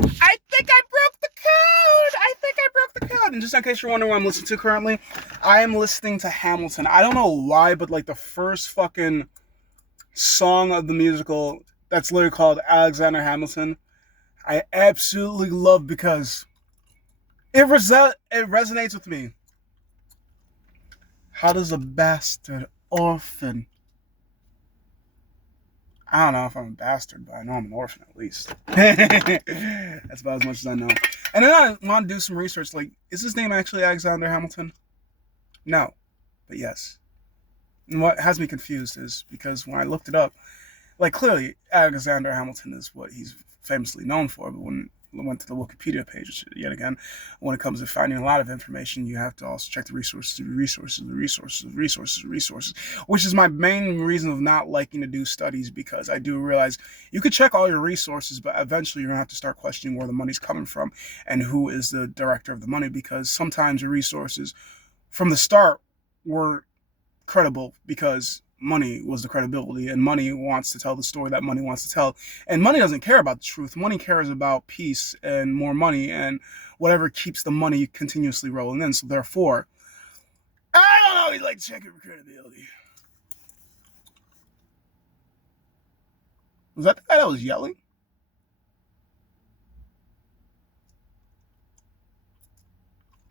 I think I broke the code. I think I broke the code. And just in case you're wondering what I'm listening to currently, I am listening to Hamilton. I don't know why, but like the first fucking song of the musical that's literally called Alexander Hamilton, I absolutely love because it resonates with me. How does a bastard orphan? I don't know if I'm a bastard, but I know I'm an orphan at least. That's about as much as I know. And then I want to do some research. Like, is his name actually Alexander Hamilton? No, but yes. And what has me confused is because when I looked it up, like clearly Alexander Hamilton is what he's famously known for, but when I went to the Wikipedia page yet again, when it comes to finding a lot of information, you have to also check the resources, which is my main reason of not liking to do studies because I do realize you could check all your resources, but eventually you're gonna have to start questioning where the money's coming from and who is the director of the money because sometimes your resources from the start were credible because money was the credibility and money wants to tell the story that money wants to tell and money doesn't care about the truth. Money cares about peace and more money and whatever keeps the money continuously rolling in. So therefore, I don't know, he's like checking for credibility. Was that the guy that was yelling?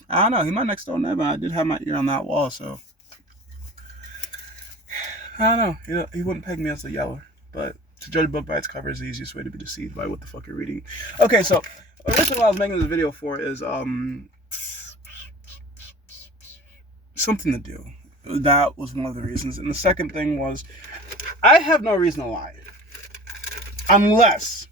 I don't know, he might next door neighbor. I did have my ear on that wall, so I don't know. He wouldn't peg me as a yeller, but to judge a book by its cover is the easiest way to be deceived by what the fuck you're reading. Okay, so originally what I was making this video for is something to do. That was one of the reasons, and the second thing was I have no reason to lie, unless.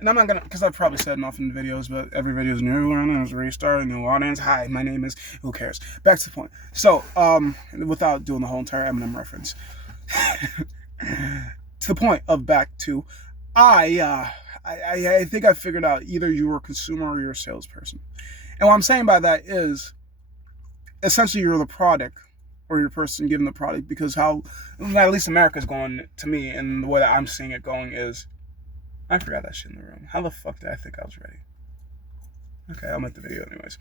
And I'm not gonna, because I've probably said enough in the videos, but every video is new and there's a restart, a new audience. Hi, my name is. Who cares? Back to the point. So, without doing the whole entire Eminem reference, to the point of back to, I think I figured out either you were a consumer or you're a salesperson. And what I'm saying by that is essentially you're the product or your person giving the product because how at least America's going to me and the way that I'm seeing it going is I forgot that shit in the room. How the fuck did I think I was ready? Okay, I'll make the video anyways.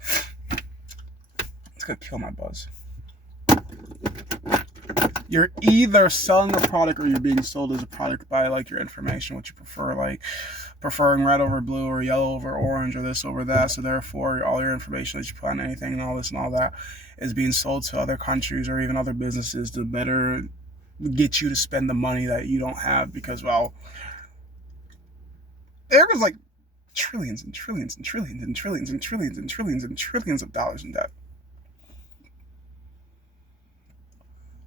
It's gonna kill my buzz. You're either selling a product or you're being sold as a product by like your information, what you prefer, like preferring red over blue or yellow over orange or this over that. So therefore, all your information that you put on anything and all this and all that is being sold to other countries or even other businesses to better get you to spend the money that you don't have because, well, there's like trillions and trillions and trillions and trillions and trillions and trillions and trillions of dollars in debt.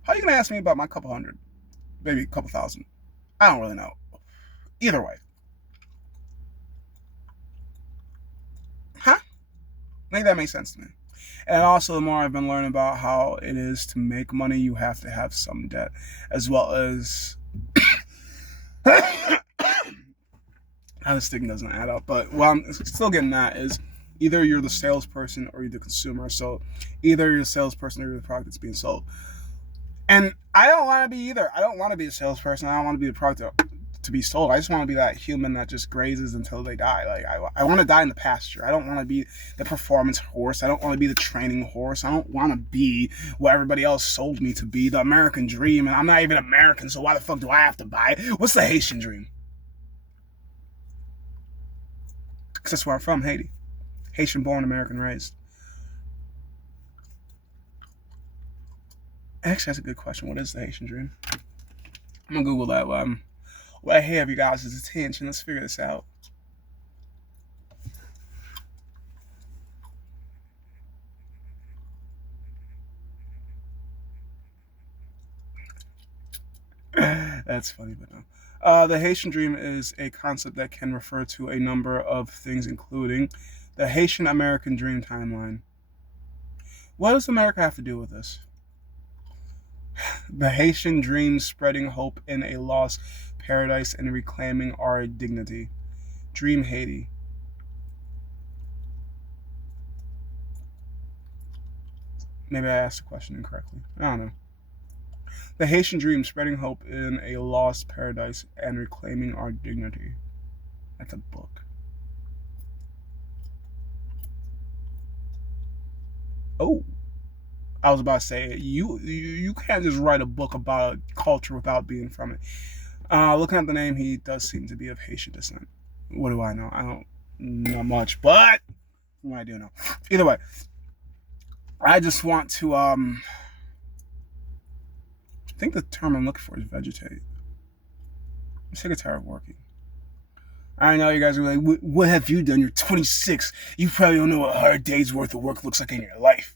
How are you gonna ask me about my couple hundred, maybe a couple thousand? I don't really know. Either way, huh? Make that make sense to me. And also, the more I've been learning about how it is to make money, you have to have some debt, as well as how this thing doesn't add up. But what I'm still getting at is either you're the salesperson or you're the consumer. So either you're the salesperson or you're the product that's being sold. And I don't want to be either. I don't want to be a salesperson. I don't want to be the product to be sold. I just want to be that human that just grazes until they die. Like I want to die in the pasture. I don't want to be the performance horse. I don't want to be the training horse. I don't want to be what everybody else sold me to be, the American dream. And I'm not even American, so why the fuck do I have to buy it? What's the Haitian dream? Because that's where I'm from, Haiti. Haitian born, American raised. Actually, that's a good question. What is the Haitian dream? I'm gonna Google that. What I have you guys' attention. Let's figure this out. That's funny, but no. The Haitian dream is a concept that can refer to a number of things, including the Haitian American dream timeline. What does America have to do with this? The Haitian dream spreading hope in a lost paradise and reclaiming our dignity. Dream Haiti. Maybe I asked the question incorrectly. I don't know. The Haitian dream spreading hope in a lost paradise and reclaiming our dignity. That's a book. Oh, I was about to say you can't just write a book about culture without being from it. Looking at the name, he does seem to be of Haitian descent. What do I know? I don't know much, but what I do know. Either way, I just want to I think the term I'm looking for is vegetate. I'm sick and tired of working. I know you guys are like, what have you done? You're 26. You probably don't know what a hard day's worth of work looks like in your life.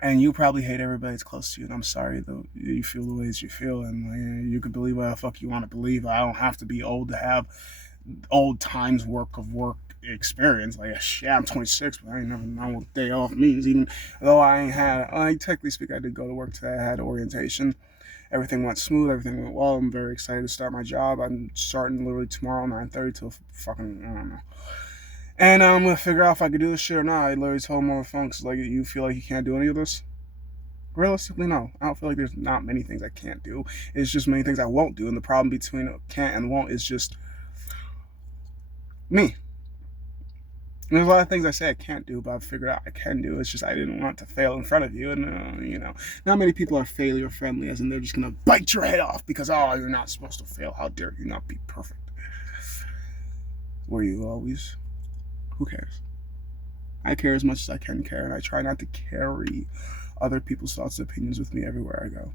And you probably hate everybody that's close to you. And I'm sorry that you feel the ways you feel. And you can believe what the fuck you want to believe. I don't have to be old to have old times work experience. Like, yeah, I'm 26, but I ain't never known what day off means. Even though technically speaking, I did go to work today. I had orientation. Everything went smooth. Everything went well. I'm very excited to start my job. I'm starting literally tomorrow, 9:30 till fucking, I don't know. And I'm gonna figure out if I can do this shit or not. I literally told him on the phone, cause like, you feel like you can't do any of this? Realistically, no. I don't feel like there's not many things I can't do. It's just many things I won't do. And the problem between can't and won't is just me. And there's a lot of things I say I can't do, but I've figured out I can do. It's just I didn't want to fail in front of you. And, not many people are failure friendly, as in they're just going to bite your head off because, oh, you're not supposed to fail. How dare you not be perfect? Were you always? Who cares? I care as much as I can care, and I try not to carry other people's thoughts and opinions with me everywhere I go.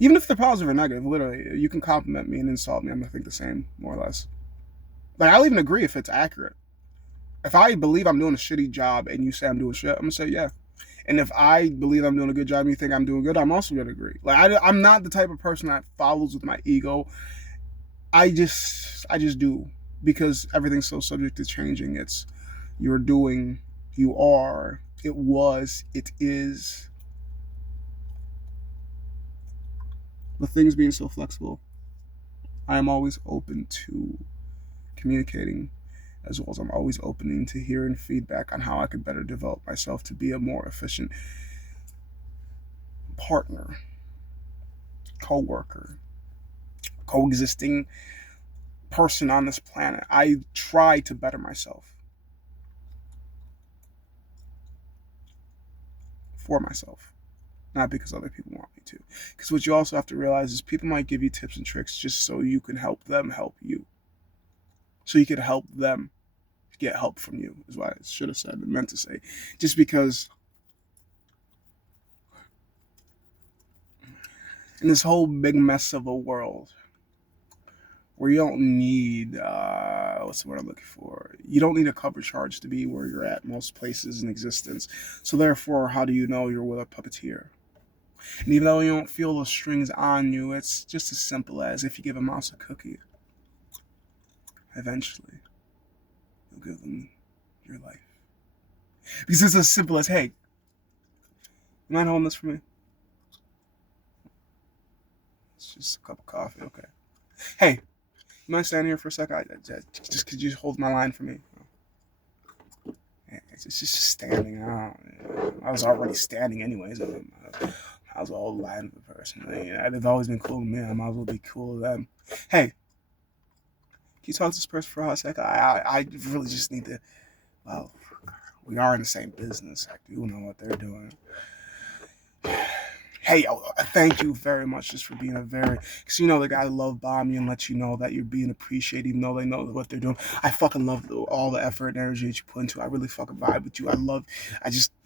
Even if they're positive or negative, literally, you can compliment me and insult me. I'm going to think the same, more or less. Like, I'll even agree if it's accurate. If I believe I'm doing a shitty job and you say I'm doing shit, I'm going to say, yeah. And if I believe I'm doing a good job and you think I'm doing good, I'm also going to agree. Like, I'm not the type of person that follows with my ego. I just do, because everything's so subject to changing. It's you're doing, you are, it was, it is. With things being so flexible, I am always open to communicating, as well as I'm always open to hearing feedback on how I could better develop myself to be a more efficient partner, co-worker, coexisting person on this planet. I try to better myself for myself, not because other people want me to. Because what you also have to realize is people might give you tips and tricks just so you can help them help you. So you can help them get help from you, is what I should have said and meant to say. Just because in this whole big mess of a world where you don't need, what's the word I'm looking for? You don't need a cover charge to be where you're at most places in existence. So therefore, how do you know you're with a puppeteer? And even though you don't feel the strings on you, it's just as simple as if you give a mouse a cookie, eventually you'll give them your life. Because it's as simple as, hey, you mind holding this for me? It's just a cup of coffee, okay. Hey, you mind standing here for a second? Just could you hold my line for me? It's just standing out. I was already standing anyways. I was all lying to the person. They've always been cool to me. I might as well be cool to them. Hey, can you talk to this person for a hot second? I really just need to. Well, we are in the same business. I do know what they're doing. Hey, thank you very much just for being because the guy love bomb you and let you know that you're being appreciated, even though they know what they're doing. I fucking love all the effort and energy that you put into it. I really fucking vibe with you.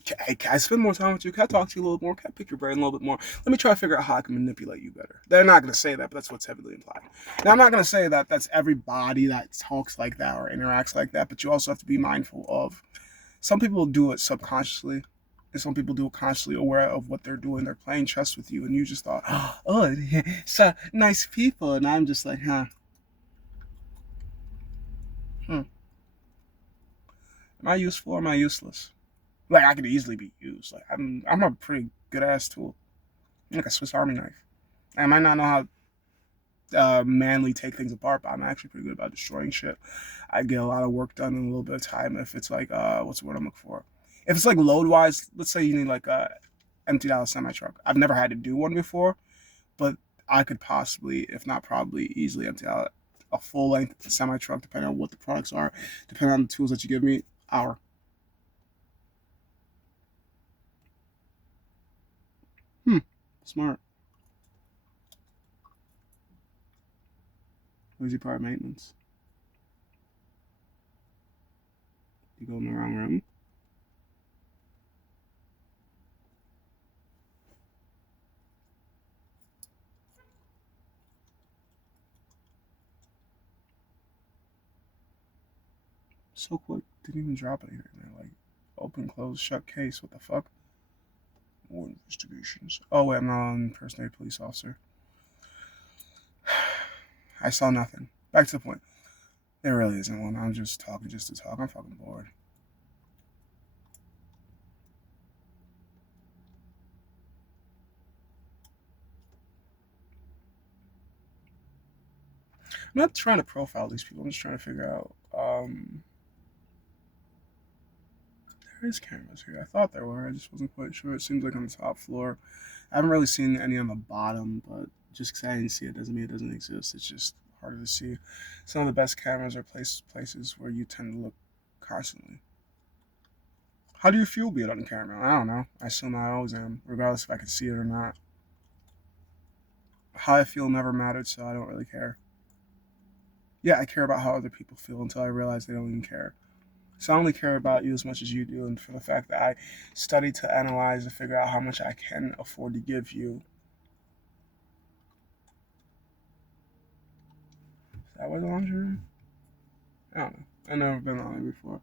Can I spend more time with you? Can I talk to you a little more? Can I pick your brain a little bit more? Let me try to figure out how I can manipulate you better. They're not going to say that, but that's what's heavily implied. Now, I'm not going to say that that's everybody that talks like that or interacts like that, but you also have to be mindful of some people do it subconsciously. And some people do it consciously aware of what they're doing. They're playing chess with you, and you just thought, oh, so nice people. And I'm just like, huh. Am I useful or am I useless? Like, I could easily be used. Like, I'm a pretty good ass tool. I'm like a Swiss Army knife. I might not know how manly take things apart, but I'm actually pretty good about destroying shit. I get a lot of work done in a little bit of time. If it's like, what's the word I'm looking for? If it's like load wise, let's say you need like a emptied out semi truck. I've never had to do one before, but I could possibly, if not probably, easily empty out a full length semi truck, depending on what the products are, depending on the tools that you give me. Hour. Smart. Lazy part maintenance. You go in the wrong room. So quick. Didn't even drop anything there. Like, open, close, shut case. What the fuck? More investigations. Oh, wait, I'm not an impersonated police officer. I saw nothing. Back to the point. There really isn't one. I'm just talking just to talk. I'm fucking bored. I'm not trying to profile these people. I'm just trying to figure out. There is cameras here. I thought there were. I just wasn't quite sure. It seems like on the top floor. I haven't really seen any on the bottom, but just because I didn't see it doesn't mean it doesn't exist. It's just harder to see. Some of the best cameras are places where you tend to look constantly. How do you feel being on camera? I don't know. I assume I always am, regardless if I can see it or not. How I feel never mattered, so I don't really care. Yeah, I care about how other people feel until I realize they don't even care. So I only care about you as much as you do, and for the fact that I study to analyze and figure out how much I can afford to give you. Is that where the laundry room? I don't know. I've never been on it before.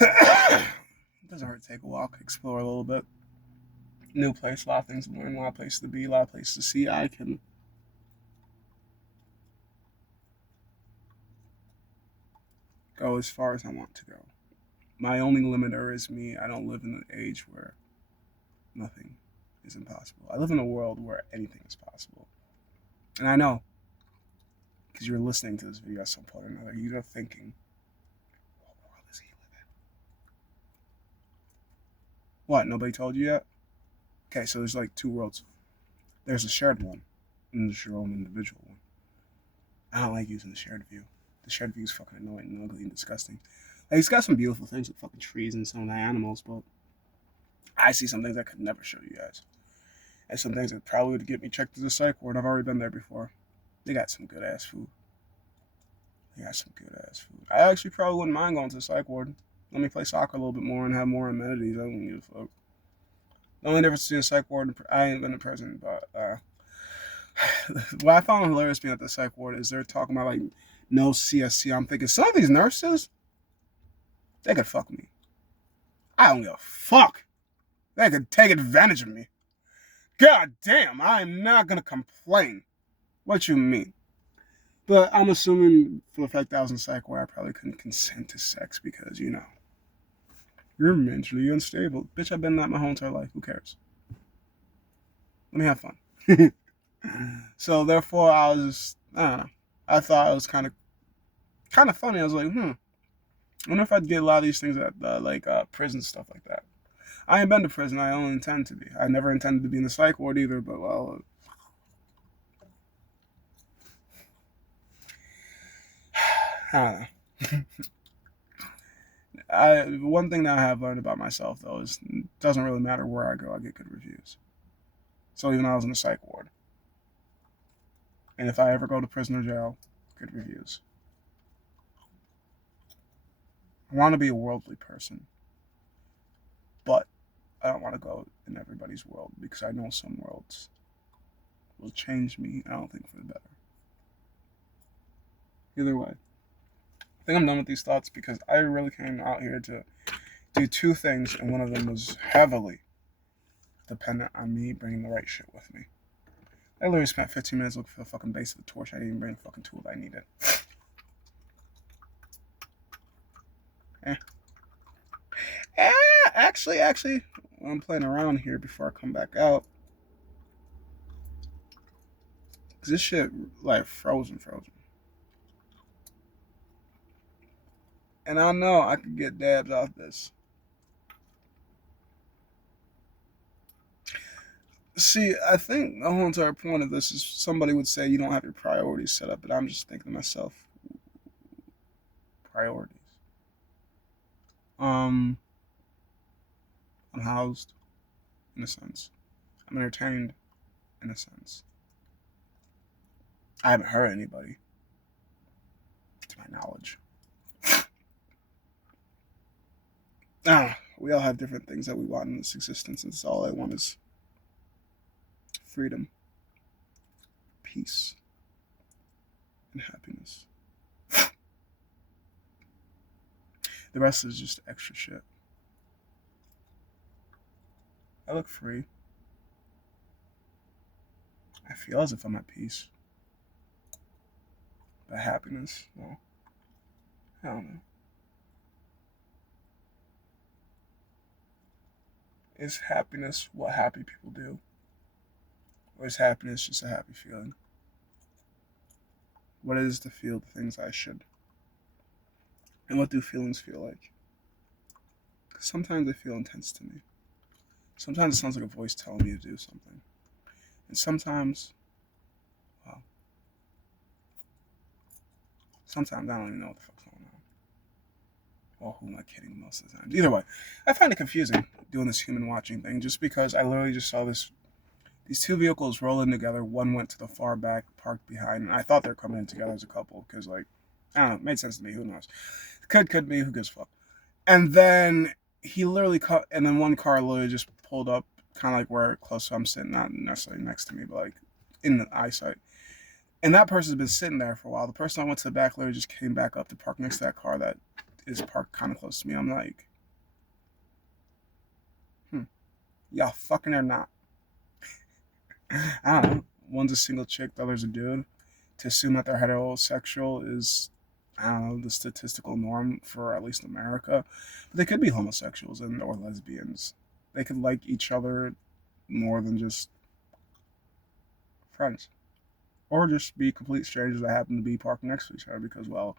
It doesn't hurt to take a walk, explore a little bit. New place, a lot of things to learn, a lot of places to be, a lot of places to see. I can go as far as I want to go. My only limiter is me. I don't live in an age where nothing is impossible. I live in a world where anything is possible. And I know, because you're listening to this video at some point or another, you're thinking, what world is he living in? What, nobody told you yet? Okay, so there's like two worlds. There's a shared one, and there's your own individual one. I don't like using the shared view. The shared view is fucking annoying and ugly and disgusting. Like, it's got some beautiful things with fucking trees and some of the animals, but I see some things I could never show you guys. And some things that probably would get me checked to the psych ward. I've already been there before. They got some good ass food. They got some good ass food. I actually probably wouldn't mind going to the psych ward. Let me play soccer a little bit more and have more amenities. I don't give a fuck. The only difference between a psych ward and I ain't been in prison, but what I found hilarious being at the psych ward is they're talking about like no CSC. I'm thinking some of these nurses, they could fuck me. I don't give a fuck. They could take advantage of me. God damn, I'm not gonna complain. What you mean? But I'm assuming for the fact that I was in psych where I probably couldn't consent to sex because, you're mentally unstable. Bitch, I've been that my whole entire life. Who cares? Let me have fun. So therefore I was just, I don't know. I thought it was kind of funny. I was like, I wonder if I'd get a lot of these things at prison stuff like that. I ain't been to prison. I only intend to be. I never intended to be in the psych ward either, but well, I don't know. One thing that I have learned about myself though is it doesn't really matter where I go, I get good reviews. So even though I was in the psych ward, and if I ever go to prison or jail, good reviews. I want to be a worldly person, but I don't want to go in everybody's world because I know some worlds will change me. I don't think for the better. Either way, I think I'm done with these thoughts because I really came out here to do two things, and one of them was heavily dependent on me bringing the right shit with me. I literally spent 15 minutes looking for the fucking base of the torch. I didn't even bring the fucking tool that I needed. Eh. Actually, I'm playing around here before I come back out. Cause this shit like frozen. And I know I could get dabs off this. See, I think the whole entire point of this is somebody would say you don't have your priorities set up, but I'm just thinking to myself, priorities. I'm housed, in a sense. I'm entertained. in a sense. I haven't hurt anybody, to my knowledge. We all have different things that we want in this existence, and it's all I want is freedom, peace, and happiness. The rest is just extra shit. I look free. I feel as if I'm at peace. But happiness, well, I don't know. Is happiness what happy people do? Or is happiness just a happy feeling? What is to feel the things I should? And what do feelings feel like? Because sometimes they feel intense to me. Sometimes it sounds like a voice telling me to do something. And sometimes, well, sometimes I don't even know what the fuck's going on. Or who am I kidding most of the time? Either way, I find it confusing doing this human watching thing just because I literally just saw these two vehicles rolling together. One went to the far back, parked behind, and I thought they were coming in together as a couple because, like, I don't know, it made sense to me. Who knows? Could be. Who gives a fuck? And then he literally cut, and then one car literally just pulled up, kind of like where close to I'm sitting, not necessarily next to me, but like in the eyesight. And that person's been sitting there for a while. The person I went to the back literally just came back up to park next to that car that is parked kind of close to me. I'm like, y'all fucking or not? I don't know. One's a single chick, the other's a dude. To assume that they're heterosexual is, I don't know, the statistical norm for at least America. But they could be homosexuals or lesbians. They could like each other more than just friends. Or just be complete strangers that happen to be parked next to each other because, well,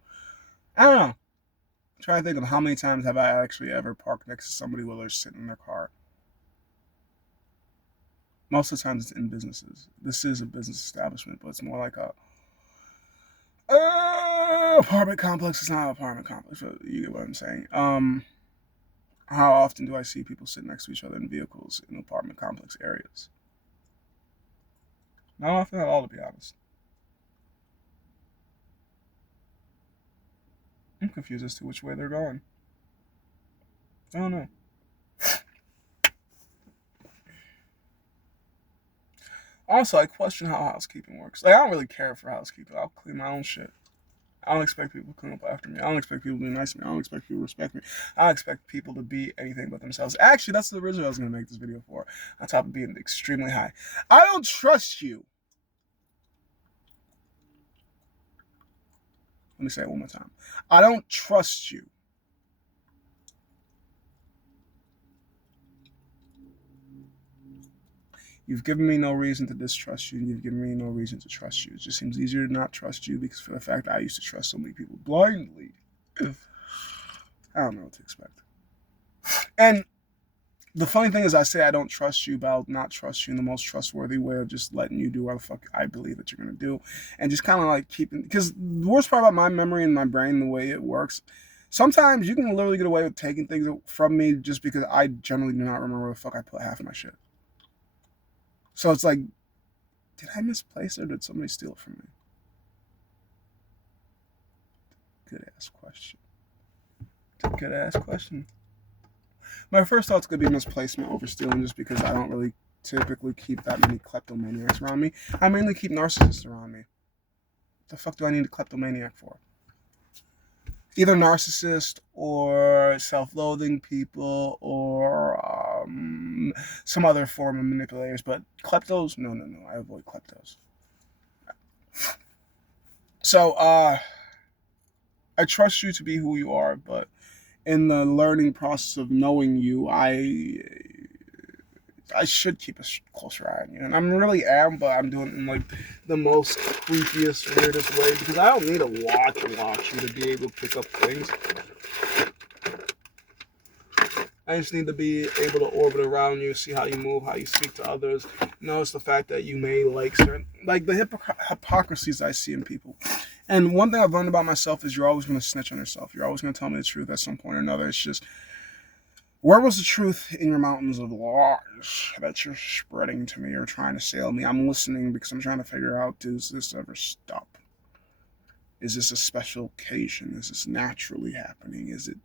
I don't know. I'm trying to think of how many times have I actually ever parked next to somebody while they're sitting in their car. Most of the time it's in businesses. This is a business establishment, but it's more like a apartment complex. It's not an apartment complex, but you get what I'm saying. How often do I see people sit next to each other in vehicles in apartment complex areas? Not often at all, to be honest. I'm confused as to which way they're going. I don't know. Also, I question how housekeeping works. Like, I don't really care for housekeeping. I'll clean my own shit. I don't expect people to clean up after me. I don't expect people to be nice to me. I don't expect people to respect me. I don't expect people to be anything but themselves. Actually, that's the original I was going to make this video for, on top of being extremely high. I don't trust you. Let me say it one more time. I don't trust you. You've given me no reason to distrust you, and you've given me no reason to trust you. It just seems easier to not trust you because for the fact I used to trust so many people blindly. I don't know what to expect. And the funny thing is I say I don't trust you, but I'll not trust you in the most trustworthy way of just letting you do what the fuck I believe that you're going to do. And just kind of like keeping... Because the worst part about my memory and my brain, the way it works, sometimes you can literally get away with taking things from me just because I generally do not remember where the fuck I put half of my shit. So it's like, did I misplace it or did somebody steal it from me? Good ass question. Good ass question. My first thought's going to be misplacement over stealing just because I don't really typically keep that many kleptomaniacs around me. I mainly keep narcissists around me. What the fuck do I need a kleptomaniac for? Either narcissist or self-loathing people or some other form of manipulators. But kleptos, no. I avoid kleptos. So, I trust you to be who you are, but in the learning process of knowing you, I should keep a closer eye on you. And I really am, but I'm doing it in like the most creepiest, weirdest way because I don't need to watch you to be able to pick up things. I just need to be able to orbit around you, see how you move, how you speak to others. Notice the fact that you may like certain, like the hypocrisies I see in people. And one thing I've learned about myself is you're always going to snitch on yourself. You're always going to tell me the truth at some point or another. It's just Where was the truth in your mountains of lies that you're spreading to me or trying to sail me? I'm listening because I'm trying to figure out, does this ever stop? Is this a special occasion? Is this naturally happening? Is it?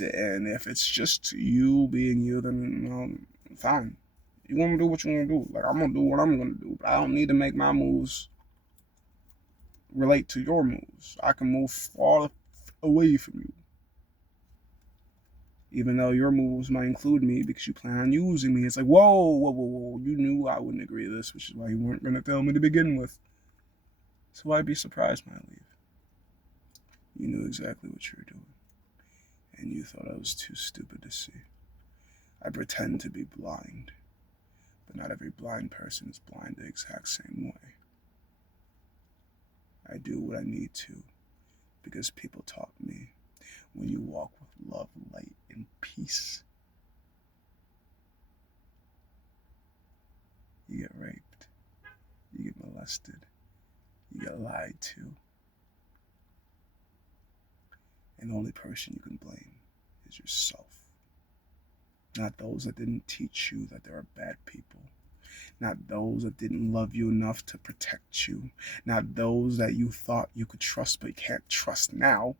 And if it's just you being you, then fine. You want to do what you want to do. Like, I'm going to do what I'm going to do. But I don't need to make my moves relate to your moves. I can move far away from you. Even though your moves might include me because you plan on using me. It's like, whoa, whoa, whoa, whoa. You knew I wouldn't agree to this, which is why you weren't going to tell me to begin with. So why be surprised when I leave? You knew exactly what you were doing. And you thought I was too stupid to see. I pretend to be blind. But not every blind person is blind the exact same way. I do what I need to because people taught me when you walk with love, light, and peace, you get raped, you get molested, you get lied to, and the only person you can blame is yourself. Not those that didn't teach you that there are bad people. Not those that didn't love you enough to protect you. Not those that you thought you could trust but can't trust now.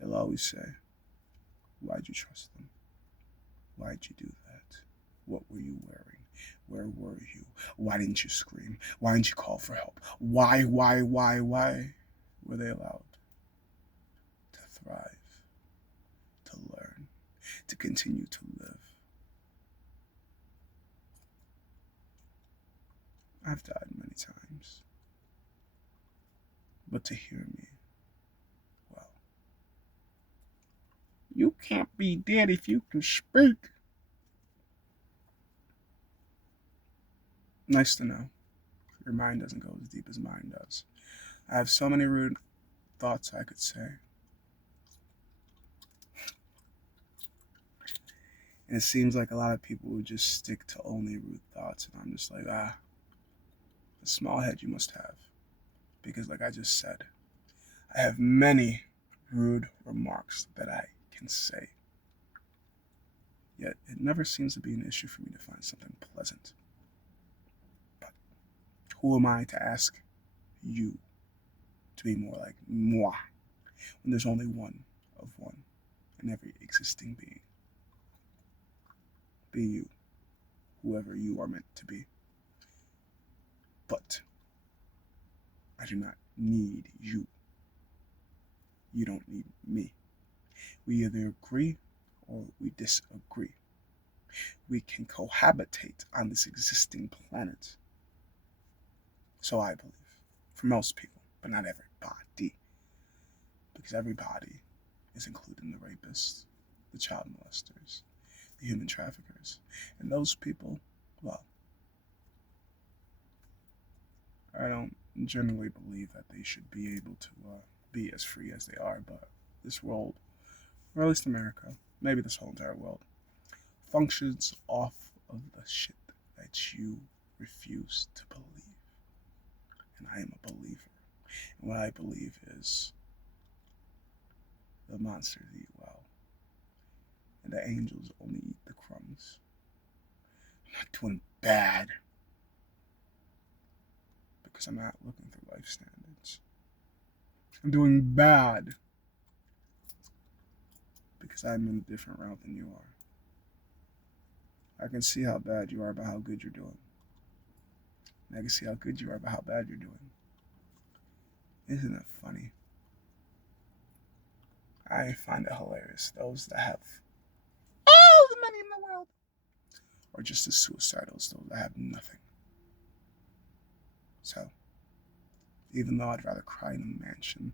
They'll always say, why'd you trust them? Why'd you do that? What were you wearing? Where were you? Why didn't you scream? Why didn't you call for help? Why were they allowed to thrive, to learn, to continue to live? I've died many times, but to hear me, well, you can't be dead if you can speak. Nice to know. Your mind doesn't go as deep as mine does. I have so many rude thoughts I could say. And it seems like a lot of people would just stick to only rude thoughts. And I'm just like, the small head you must have. Because like I just said, I have many rude remarks that I can say. Yet it never seems to be an issue for me to find something pleasant. But who am I to ask you to be more like moi when there's only one of one in every existing being? Be you, whoever you are meant to be. But I do not need you. You don't need me. We either agree or we disagree. We can cohabitate on this existing planet. So I believe. For most people, but not everybody. Because everybody is included in the rapists, the child molesters, the human traffickers. And those people, well, I don't generally believe that they should be able to be as free as they are, but this world, or at least America, maybe this whole entire world, functions off of the shit that you refuse to believe. And I am a believer. And what I believe is the monsters eat well, and the angels only eat the crumbs. I'm not doing bad because I'm not looking for life standards. I'm doing bad because I'm in a different route than you are. I can see how bad you are about how good you're doing. And I can see how good you are about how bad you're doing. Isn't it funny? I find it hilarious. Those that have all the money in the world are just as suicidal as those that have nothing. So, even though I'd rather cry in a mansion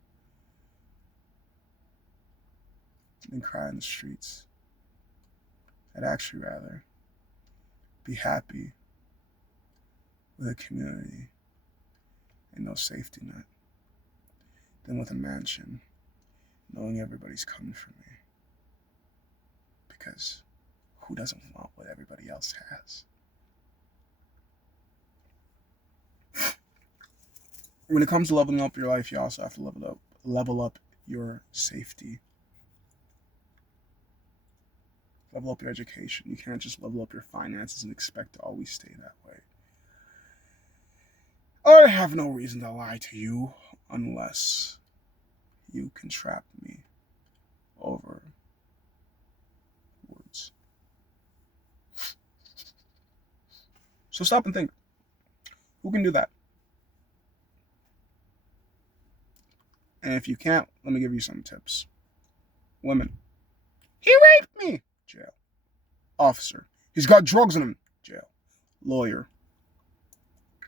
than cry in the streets, I'd actually rather be happy with a community and no safety net than with a mansion knowing everybody's coming for me. Because who doesn't want what everybody else has? When it comes to leveling up your life, you also have to level up your safety. Level up your education. You can't just level up your finances and expect to always stay that way. I have no reason to lie to you unless you can trap me over words. So stop and think. Who can do that? And if you can't, let me give you some tips. Women. He raped me. Jail. Officer. He's got drugs in him. Jail. Lawyer.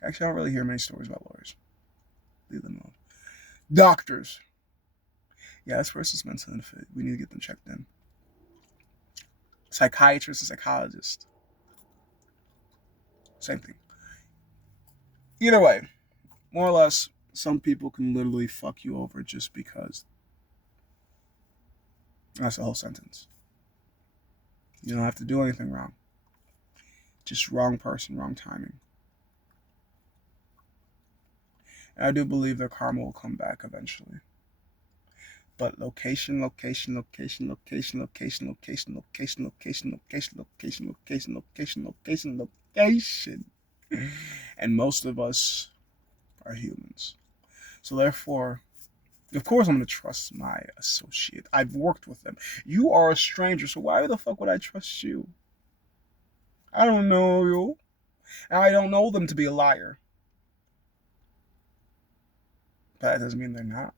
Actually, I don't really hear many stories about lawyers. Leave them alone. Doctors. Yeah, this person's mentally unfit. We need to get them checked in. Psychiatrist and psychologist. Same thing. Either way, more or less, some people can literally fuck you over just because. That's the whole sentence. You don't have to do anything wrong. Just wrong person, wrong timing. And I do believe their karma will come back eventually. But location. And most of us are humans. So therefore, of course I'm going to trust my associate. I've worked with them. You are a stranger, so why the fuck would I trust you? I don't know you. And I don't know them to be a liar. But that doesn't mean they're not.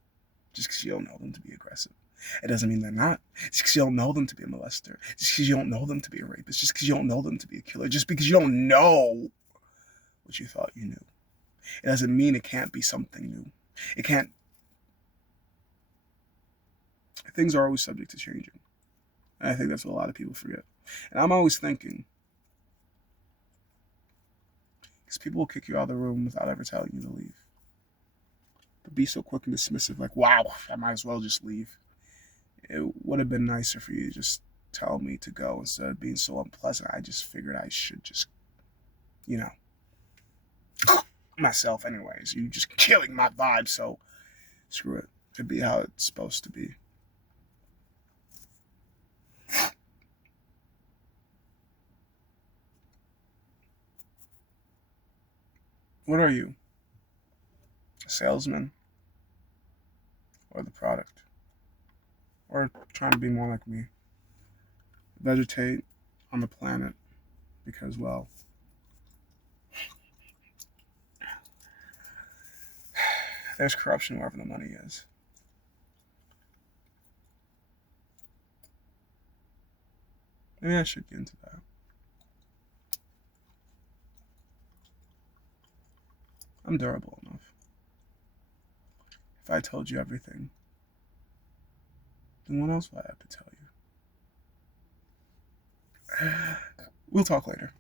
Just because you don't know them to be aggressive. It doesn't mean they're not. Just because you don't know them to be a molester. Just because you don't know them to be a rapist. Just because you don't know them to be a killer. Just because you don't know what you thought you knew. It doesn't mean it can't be something new. It can't. Things are always subject to changing. And I think that's what a lot of people forget. And I'm always thinking, because people will kick you out of the room without ever telling you to leave. But be so quick and dismissive, like, wow, I might as well just leave. It would have been nicer for you to just tell me to go instead of being so unpleasant. I just figured I should just, myself anyways. You just killing my vibe, so screw it. It'd be how it's supposed to be. What are you? A salesman? Or the product? Or trying to be more like me? Vegetate on the planet because, well, there's corruption wherever the money is. Maybe I should get into that. I'm durable enough. If I told you everything, then what else would I have to tell you? We'll talk later.